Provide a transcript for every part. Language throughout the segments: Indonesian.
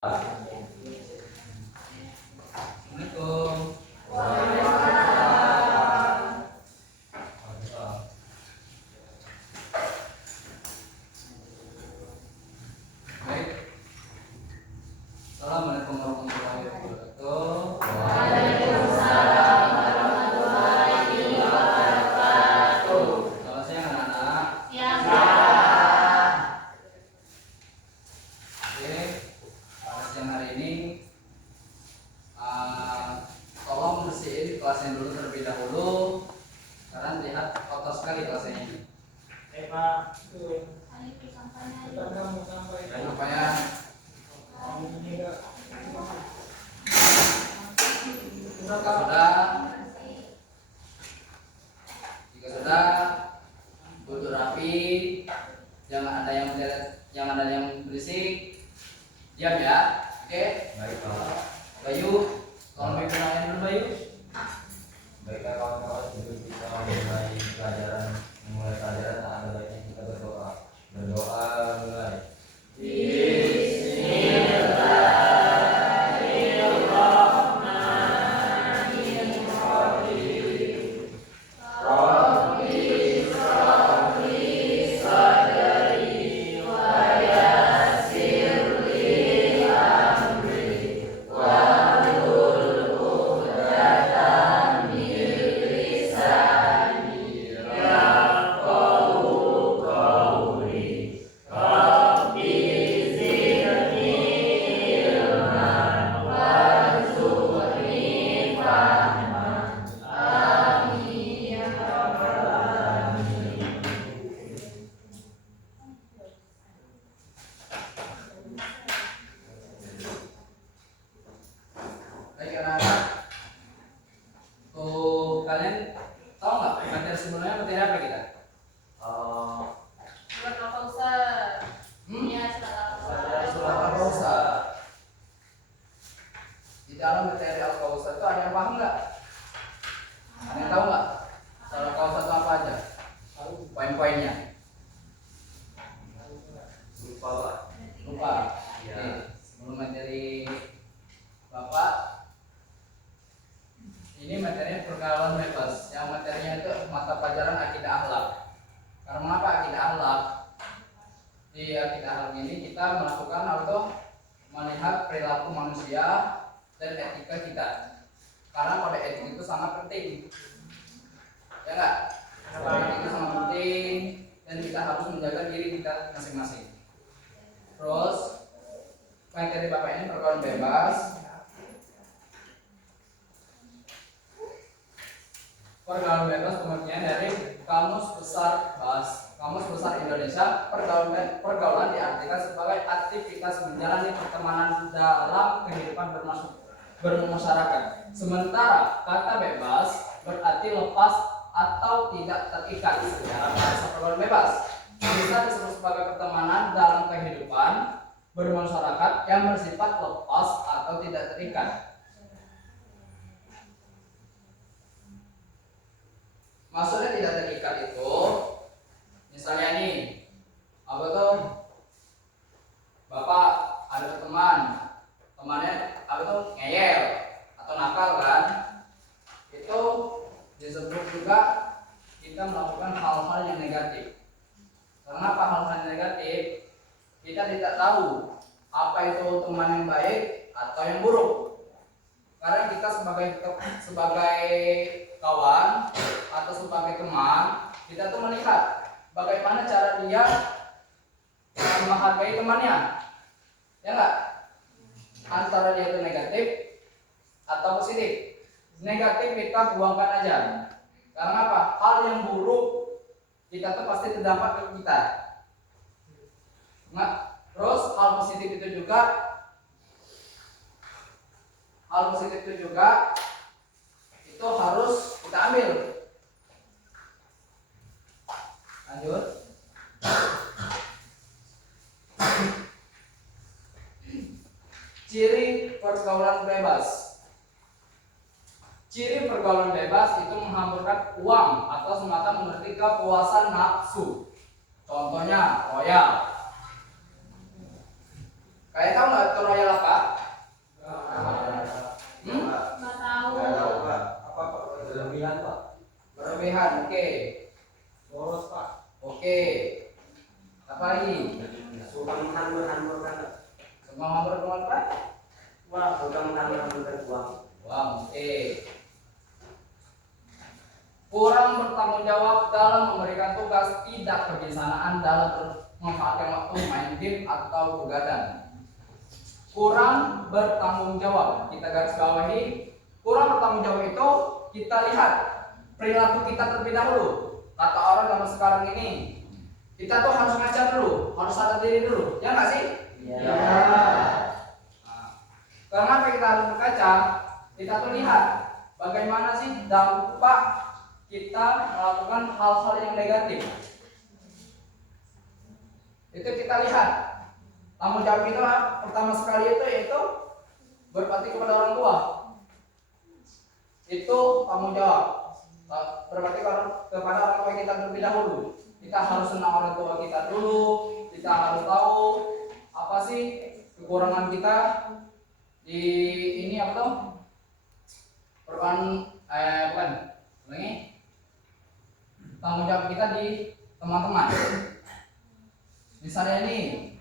Assalamualaikum. Baik. Assalamualaikum warahmatullahi wabarakatuh. Waalaikumsalam warahmatullahi wabarakatuh. Selamat siang anak-anak. Siang. Oke, pada siang hari ini tolong bersihin kelasnya dulu terlebih dahulu karena terlihat kotor sekali kelasnya ini. Pak, Dan apa ya? Jika sudah duduk rapi, jangan ada yang berisik, diam ya. Oke? baik Pak. Bayu, tolong dikenalin dulu Bayu. Baiklah kawan-kawan, sebelum kita memulai pelajaran, tak ada baiknya kita berdoa. Berdoa mulai. Baik anak-anak. Tuh, kalian tahu nggak materi sebelumnya materi apa kita? Surat Al-Kausar. Hmm? Iya, surat Surat Al-Kausar. Al-Kausar. Di dalam materi Al-Kausar itu ada yang paham nggak? Ada yang tahu nggak? Surat Al-Kausar itu apa aja? Poin-poinnya. Lupa Pak. Lupa. Iya. Oke, sebelum materi Bapak, ini materinya pergaulan bebas. Yang materinya itu mata pelajaran akidah akhlak. Karena mengapa akidah akhlak? Di akidah akhlak ini kita melakukan atau melihat perilaku manusia dan etika kita. Karena kode etik itu sangat penting. Ya enggak? Kode etik itu sangat penting dan kita harus menjaga diri kita masing-masing. Terus materi Bapak ini pergaulan bebas. Pergaulan bebas pengertian dari Kamus Besar Indonesia. Pergaulan diartikan sebagai aktivitas menjalani pertemanan dalam kehidupan bermasyarakat. Sementara kata bebas berarti lepas atau tidak terikat secara bahasa pergaulan bebas. Bisa disebut sebagai pertemanan dalam kehidupan bermasyarakat yang bersifat lepas atau tidak terikat. Maksudnya tidak terikat itu, misalnya nih, apa tuh? Bapak ada temannya apa tuh ngeyel atau nakal kan? Itu disebut juga kita melakukan hal-hal yang negatif. Karena apa hal-hal yang negatif? Kita tidak tahu apa itu teman yang baik atau yang buruk. Karena kita sebagai kawan atau sebagai teman, kita tuh melihat bagaimana cara dia menghargai temannya, ya enggak? Antara dia itu negatif atau positif. Negatif kita buangkan aja. Karena apa? Hal yang buruk kita tuh pasti terdampak ke kita. Nah, terus hal positif itu juga itu harus kita ambil. Lanjut. Ciri pergaulan bebas. Ciri pergaulan bebas itu menghamburkan uang atau semata mengerti kepuasan nafsu. Contohnya royal. Kalian tahu nggak itu royal apa? Nggak tahu. Nggak tahu Pak. Apa Pak? Berlebihan Pak. Berlebihan, oke. Boros Pak. Oke. Apa lagi? Suka menghambur-hamburkan. Semua hambur apa? Wah, suka menghambur-hamburkan uang. Wow, oke. Kurang bertanggung jawab dalam memberikan tugas, tidak kebiasaan dalam memanfaatkan waktu main game atau begadang. Kurang bertanggung jawab, kita garis bawahi. Kurang bertanggung jawab itu kita lihat perilaku kita terlebih dahulu. Kata orang zaman sekarang ini, kita tuh harus ngaca dulu, harus sadar diri dulu, ya nggak sih? Iya. Nah, kenapa kita harus berkaca? Kita tuh lihat bagaimana sih dampak kita melakukan hal-hal yang negatif. Itu kita lihat. Tanggung jawab itu pertama sekali itu yaitu berbakti kepada orang tua. Itu tanggung jawab. Berbakti kepada orang tua kita terlebih dahulu. Kita harus senang orang tua kita dulu. Kita harus tahu apa sih kekurangan kita di ini apa tuh? Bukan. Ulangi. Tanggung jawab kita di teman-teman. Misalnya ini,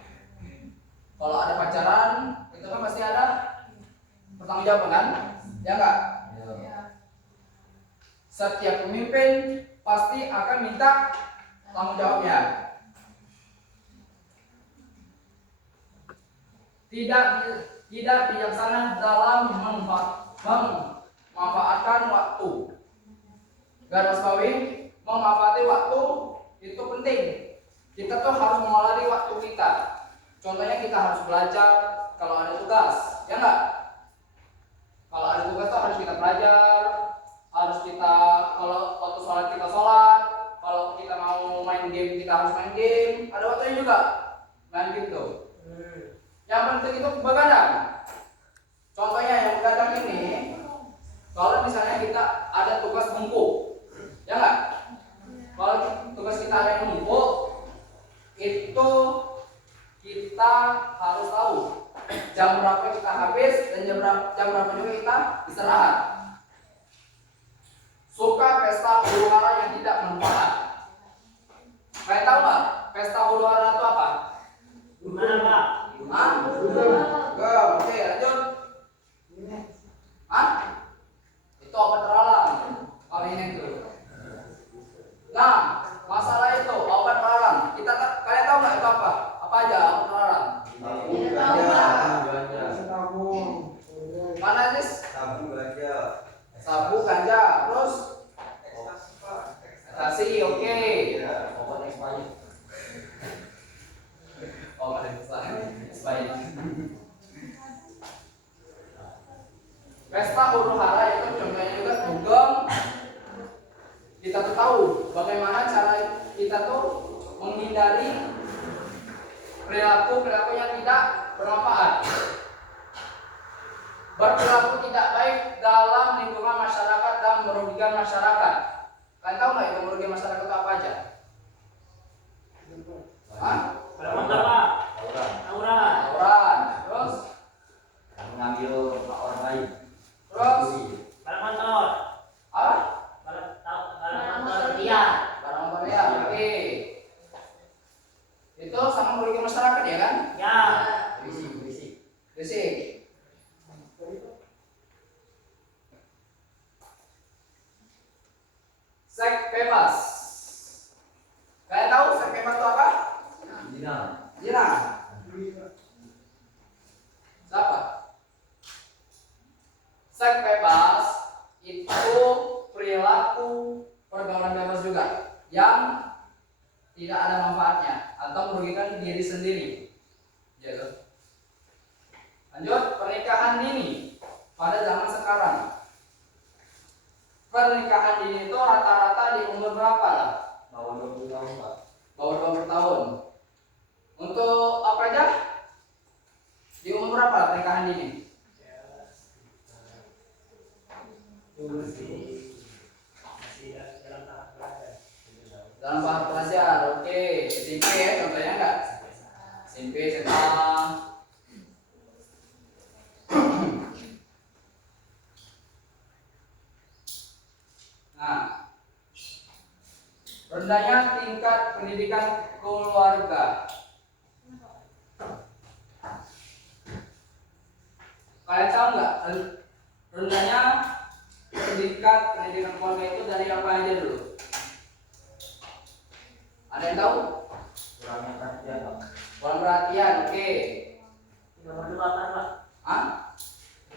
kalau ada pacaran, itu kan pasti ada pertanggungjawaban kan? Ya enggak? Iya. Setiap pemimpin pasti akan minta tanggung jawabnya. Tidak bijaksana dalam memanfaatkan waktu. Garis bawahi, memanfaatkan waktu itu penting. Kita tuh harus mengelola waktu kita. Contohnya kita harus belajar kalau ada tugas, ya enggak? Kalau ada tugas tuh harus kita belajar, harus kita kalau waktu sholat kita sholat, kalau kita mau main game kita harus main game, ada waktunya juga main game tuh. Yang penting itu begadang. Contohnya yang begadang ini, kalau misalnya kita ada tugas numpuk, ya enggak? Kalau tugas kita ada yang numpuk, itu kita harus tahu jam berapa kita habis dan jam berapa juga kita istirahat. Suka pesta huru-hara yang tidak bermanfaat. Kalian tahu nggak pesta huru-hara itu apa? Gimana Pak? Hah? Oke, lanjut. Hah? Itu obat terlarang. Kalau ini itu. Nah, masalah itu obat terlarang. Kalian tahu nggak itu apa? Apa aja obat terlarang? Mana Nis? Sabu, ganja, terus ekstasi, oke. Obat expired. Obat expired. Pesta huru-hara itu contohnya juga dugem. Kita tuh tahu bagaimana cara kita tuh menghindari perilaku yang tidak bermanfaat. Berperilaku tidak baik dalam lingkungan masyarakat dan merugikan masyarakat. Kalian tahu nggak itu merugikan masyarakat itu apa aja? Hah? Tawuran. Terus? Mengambil hak orang lain. Terus? Balap motor. Apa? Barang motor liar. Barang motor liar. Oke. Itu sangat merugikan masyarakat ya kan? Ya. Berisik. Seks bebas. Kalian tahu seks bebas itu apa? Zina. Siapa? Seks bebas itu perilaku pergaulan bebas juga yang tidak ada manfaatnya atau merugikan diri sendiri. Gitu. Lanjut, pernikahan dini pada zaman sekarang. Pernikahan dini itu rata-rata di umur berapa lah? Bawah 20 tahun Pak. Bawah 20 tahun. Untuk apa aja? Di umur berapa pernikahan dini? Dalam tahap belajar, oke. SMP ya contohnya enggak? SMP, SMA. Rendahnya tingkat pendidikan keluarga. Kalian tahu nggak rendahnya pendidikan keluarga itu dari apa aja dulu? Ada yang tahu? Kurangnya perhatian, Pak. Kurang perhatian, oke. Nomor 2 kan, Pak? Hah?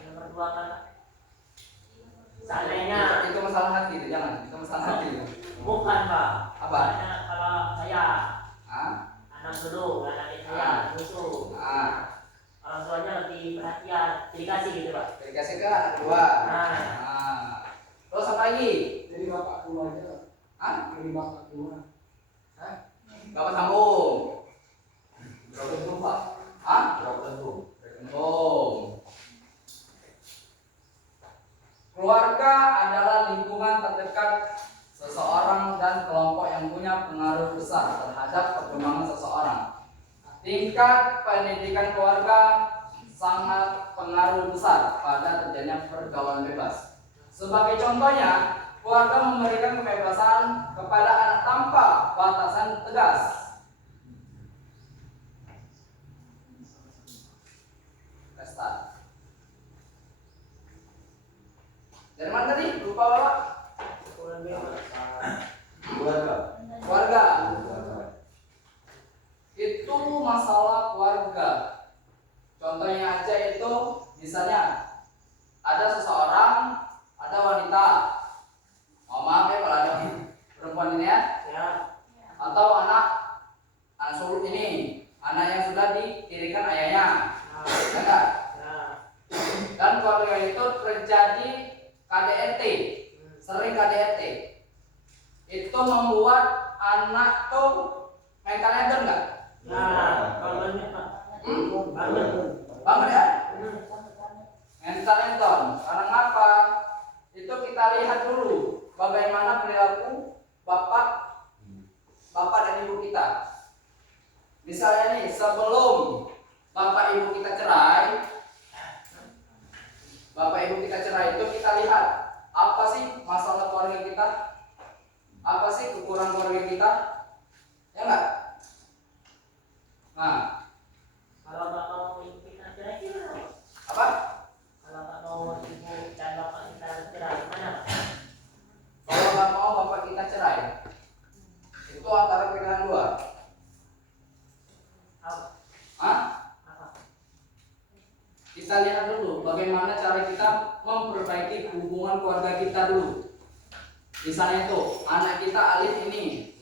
Nomor 2 kan, Pak? Seandainya Itu masalah hati, itu jangan. Itu masalah hati. bukan, Pak. Apa? Soalnya kalau saya Hah? anak dulu, anak saya musuh. Orang tuanya lebih perhatian, dikasih gitu, Pak. Dikasih ke anak kedua. Nah. Terus apa lagi? Jadi bapak keluarnya, Hah? jadi bapak keluar. Bapak sambung. Berapa tentu, Pak? Hah? Berapa tentu? Oh. Keluarga adalah lingkungan terdekat seseorang dan kelompok yang punya pengaruh besar terhadap perkembangan seseorang. Tingkat pendidikan keluarga sangat pengaruh besar pada terjadinya pergaulan bebas. Sebagai contohnya, keluarga memberikan kebebasan kepada anak tanpa batasan tegas. Start. Dari mana tadi? Lupa Bapak? Keluarga. Keluarga. Keluarga. Itu masalah keluarga. Contohnya aja itu misalnya ada seseorang, ada wanita. Oh, maaf ya kalau ada perempuan ini ya. Ya. Atau anak sulung ini, anak yang sudah ditirikan ayahnya. Nah. Ya enggak? Ya. Dan keluarga itu terjadi KDRT, sering KDRT. Itu membuat anak tuh mentalnya down enggak? Ya, banget, Pak. Banget. Banget ya? Mentalnya down. Karena apa? Itu kita lihat dulu bagaimana perilaku bapak dan ibu kita. Misalnya nih, sebelum bapak ibu kita cerai, itu kita lihat apa sih masalah keluarga kita, apa sih kekurangan keluarga kita, ya enggak? Nah, Kalau nggak mau ibu kita cerai gimana? apa? Kalau nggak mau ibu dan bapak kita cerai gimana, Pak? Kalau nggak mau bapak kita cerai, itu antara pilihan dua. Apa? Hah? Apa? Kita lihat dulu bagaimana cara kita memperbaiki hubungan keluarga kita dulu. Misalnya itu anak kita Alif ini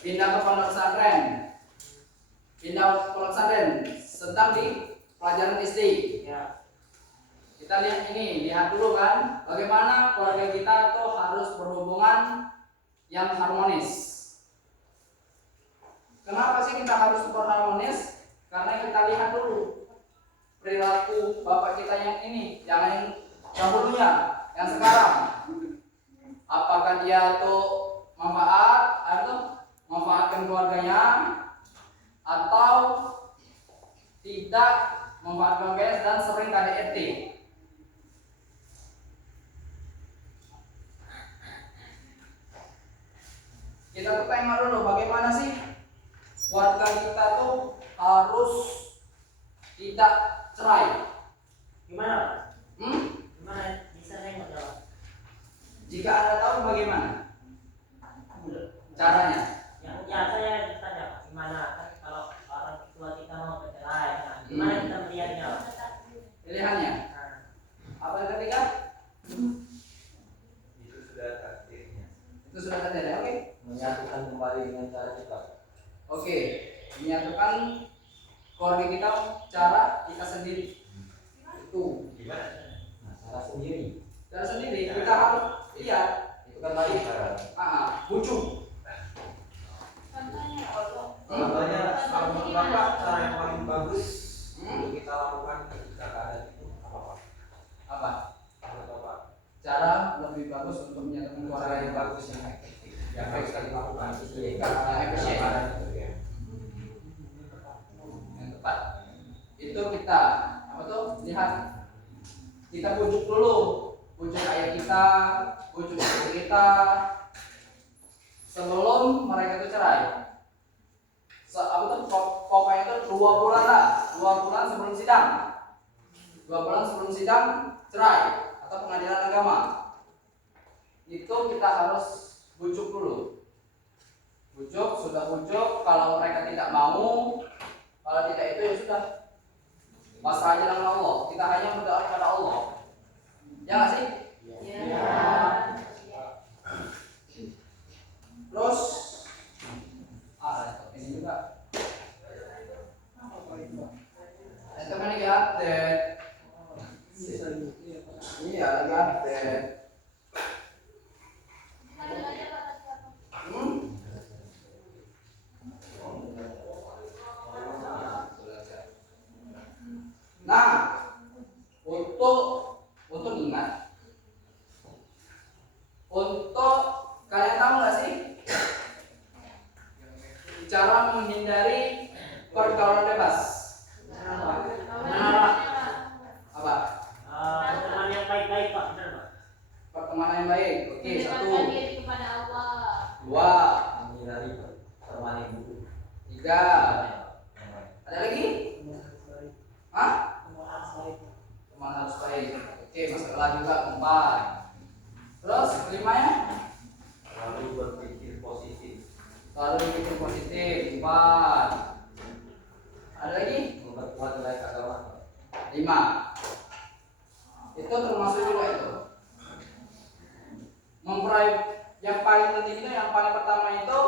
pindah ke pondok pesantren, sedang di pelajaran SD. Ya. Kita lihat dulu kan bagaimana keluarga kita tuh harus berhubungan yang harmonis. Kenapa sih kita harus berharmonis? Karena kita lihat dulu perilaku bapak kita yang ini, jangan yang dahulunya, yang sekarang. Apakah dia tuh memanfaatkan keluarganya atau tidak memanfaatkan keluarganya dan sering KDRT. Kita tuh tengok dulu bagaimana sih warga kita tuh harus tidak cerai. Gimana, Pak? Gimana bisa nengok jawab? Jika Anda tahu bagaimana caranya? Ya saya tanya, Pak, gimana kan kalau orang tua kita mau bercerai, nah, gimana kita melihatnya, Pak? Pilihannya Nah, apa yang ketiga? Itu sudah takdirnya. Itu sudah terjadi. Oke. Menyatukan kembali dengan cara kita. Oke. Menyatukan keluarga kita cara kita sendiri. Itu Gimana? Nah, cara sendiri. cara sendiri kita harus lihat. Itu kan baik cara. Bujuk. Contohnya kalau menurut Bapak cara yang paling bagus untuk kita lakukan ketika keadaan itu apa, Pak? Apa? Menurut Bapak? Cara lebih bagus untuk menyatukan keluarga Cara yang yang bagus yang efektif yang harus kita lakukan ketika efisien. keadaan itu ya. Yang tepat. Itu kita apa tuh? Lihat. Kita bujuk dulu. Bujuk ayah kita, bujuk ibu kita. sebelum mereka itu cerai. Apa tuh pokoknya itu 2 bulan lah, 2 bulan sebelum sidang. 2 bulan sebelum sidang cerai atau pengadilan agama. Itu kita harus bujuk dulu. Bujuk, sudah bujuk, kalau mereka tidak mau, kalau tidak itu ya sudah. Pasrah aja dengan Allah. Kita hanya berdoa kepada Allah. Ya nggak sih? Terus ini juga. Teman lagi update. Iya lagi update. Nah, untuk ingat, untuk kalian tahu nggak sih cara menghindari pergaulan bebas? Apa? Teman yang baik-baik Pak, benar Pak. Pertemanan yang baik. Oke, 1, Mendekatkan diri kepada Allah. 2, menghindari pertemanan yang buruk. 3. Ada lagi? Hah? Teman harus baik. Oke, masalah juga 4. Terus kelimanya? Lalu berpikir positif. Selalu berpikir positif. 4. Ada lagi? Memperkuat nilai agama. 5. Itu termasuk juga itu. Yang paling penting itu, yang paling pertama itu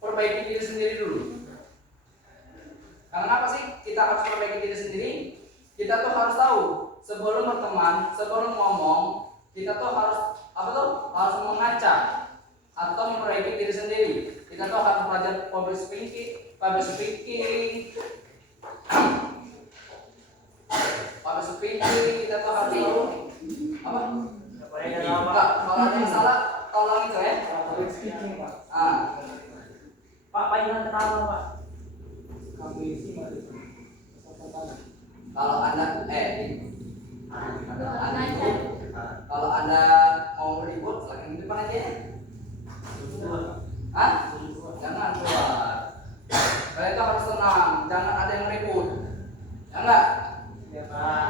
perbaiki diri sendiri dulu. Karena apa sih kita harus perbaiki diri sendiri? Kita tuh harus tahu sebelum berteman, sebelum ngomong, kita tuh harus harus mengaca atau memperbaiki diri sendiri. Kita tuh harus belajar public speaking, public speaking, kita tuh harus tahu apa? Enggak, kalau ada yang salah tolong itu ya. Public speaking, Pak. Pak, panggilan pertama Pak. Kamu isi mari. Kalau anda kalau anda mau ribut, silahkan di depan aja. Jangan keluar. Kalian itu harus tenang, jangan ada yang ribut. Ya enggak? Ya Pak.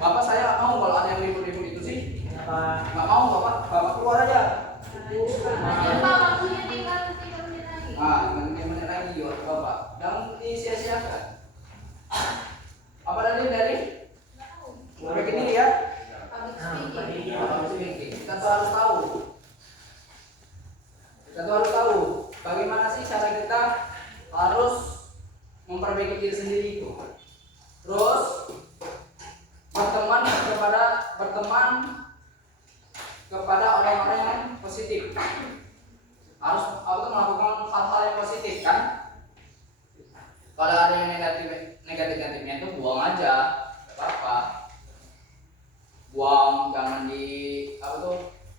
Bapak saya nggak mau kalau ada yang ribut-ribut itu sih. Ya Pak. Nggak mau bapak keluar aja. Pak, waktunya tinggal 3 menit lagi. 5 menit lagi waktu bapak. Jangan disia-siakan. Apa dari? Perbaiki diri ya. Public speaking. Kita tuh harus tahu. Bagaimana sih cara kita harus memperbaiki diri sendiri itu. Terus berteman kepada orang-orang yang positif. Harus melakukan hal-hal yang positif kan? Kalau ada yang negatifnya itu buang aja, tidak apa-apa. Buang, jangan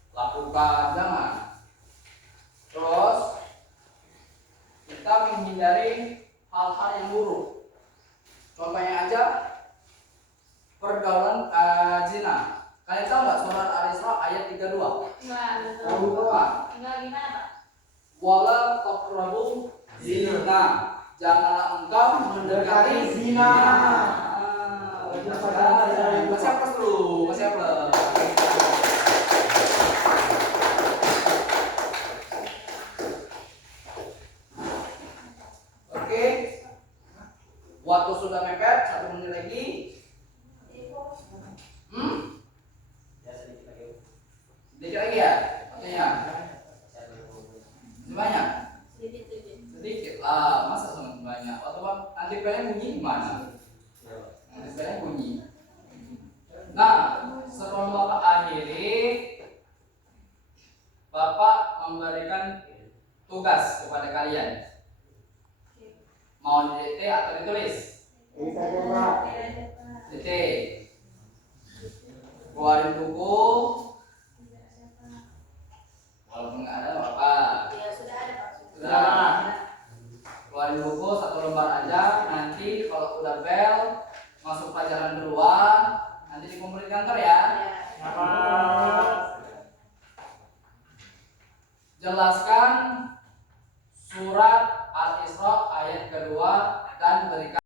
lakukan, jangan. Terus kita menghindari hal-hal yang buruk. Contohnya aja pergaulan zina. Kalian tahu nggak surat Al-Isra ayat 32? Enggak gimana Pak? Wala taqrabu zina. Janganlah engkau mendekati zina. Kasih aplaus dulu, kasih aplaus. Oke. Waktu sudah mepet, 1 menit lagi. Sedikit lagi ya? Artinya banyak? Sedikit lah, masa sama banyak? Nanti belnya bunyi gimana? Nanti belnya bunyi. Nah, sebelum Bapak akhiri, Bapak memberikan tugas kepada kalian. Mau didikte atau ditulis? Dikte. Keluarin buku. Walaupun nggak ada apa? Ya sudah ada Pak. Sudah. Keluarin buku 1 lembar aja. Nanti kalau udah bel masuk pelajaran kedua, nanti dikumpulin kantor ya. Ya Pak. Jelaskan surat Al-Isra ayat kedua dan berikan